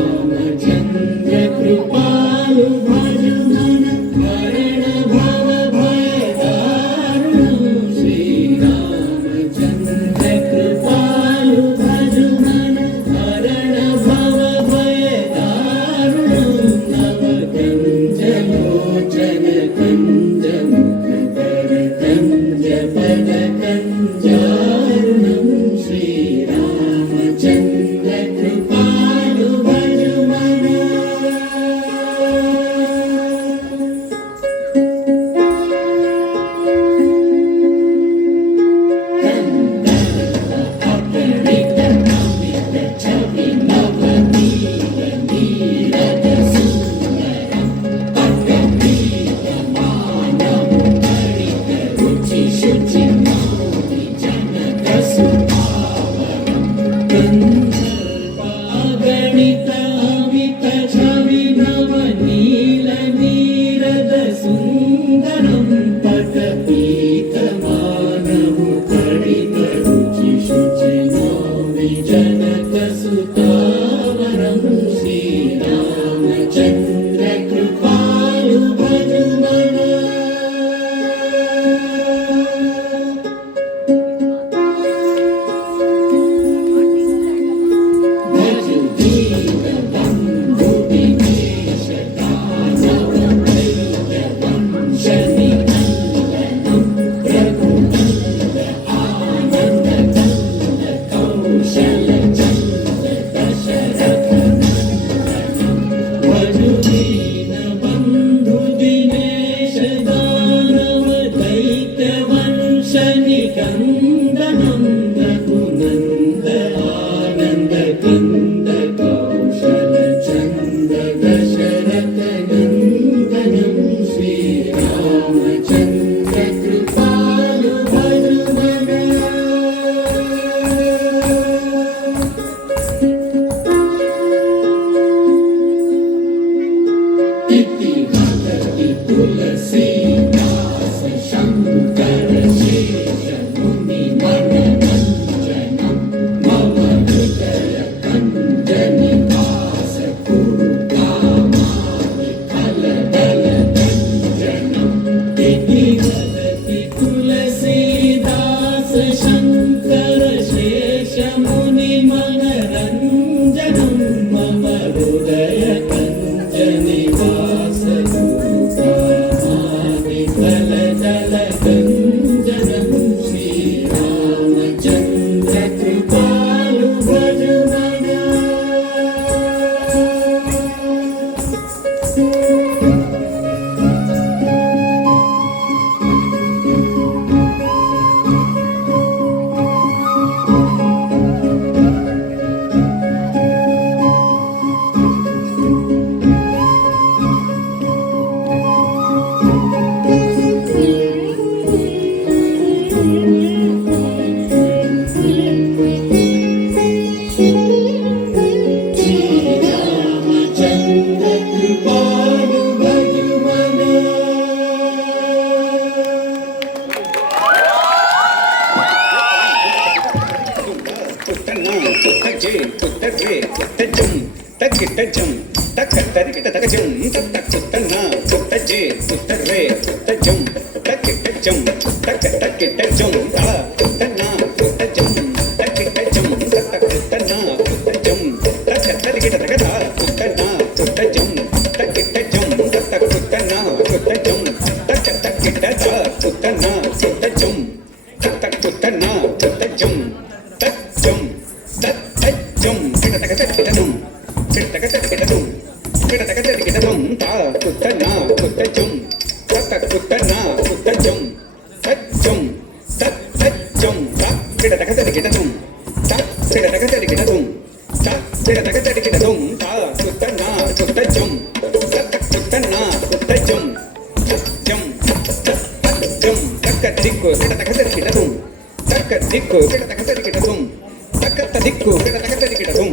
श्रीरामचन्द्र कृपालु भजु मन हरण भव भय दारुणं श्रीरामचन्द्र कृपालु भजु मन हरण भव भय दारुणं नव कंज लोचन कंज मुखकर कंज पद कंजारुणं श्रीरामचन्द्र कृपालु भजु मन अपहृत अमित छवि नवनील नीरद सुन्दरम् अपहृत मानव हरित रुचि शुचि मौलि जनक सुभावरम् गणित अमित छवि नवनील नीरद सुन्दरं पटपीत मानव हरित रुचि शुचि मौलि जनक सुतावरं श्रीरामचन्द्र कृपालु भजु मन भजु दीनबन्धु दिनेश दानव दैत्य वंशनिकन्दनं रघुनन्द आनन्द कन्द कौशलचन्द्र दशरथनन्दनं भजु दीनबन्धु दिनेश दानव दैत्य वंशनिकन्दनं रघुनन्द आनन्द कन्द कौशलचन्द्र दशरथनन्दनं श्रीरामचन्द्र कृपालु भजु मन इति भगति तुलसीदास शङ्कर शेष मुनि मनरञ्जनं मम हृदय कञ्ज निवास कुरु कामानि फलदलदञ्जनम् इति भगति तुलसीदास शङ्कर शेष मुनि मनरञ्जनं मम हृदय कञ्ज निवास कुरु कामानि फलदलदञ्जनं श्रीरामचन्द्र कृपालु भजु मन श्रीरामचन्द्र कृपालु भजु मन పుట్టన్న పుట్టజే పుట్టరే పుట్టజం తగ్గిట్టజం తక్కరికిట తగజం తక్కుతన్న పుట్టజే పుట్టరే పుట్టజం తగ్గిట్టజం తక్కిట్టజం పుట్టన్న పుట్టజం తగ్గిట్టజం తక్కుతన్న పుట్టజం తక్కరికిట తగద పుట్టన్న పుట్టజం తగ్గిట్టజం తక్కుతన్న పుట్టజం తక్కిట్టజ పుట్టన్న పుట్టజం తక్కుతన్న పుట్టజం తజ్జం తజ్జం కిటతకటకిటదం కిటతకటకిటదం కిటతకటకిటదం తా కుత్తన కుత్తజం తక్కుతన్న కుత్తజం తజ్జం తజ్జం తా కిటతకటకిటదం తా కిటతకటకిటదం తా కిటతకటకిటదం తా కుత్తన కుత్తజం తక్కుతన్న కుత్తజం తజ్జం తజ్జం తక్కదిక్కు కిటతకటకిటదం తక్కదిక్కు కిటతకటకిటదం తక్కదిక్కు కిటతకటకిటదం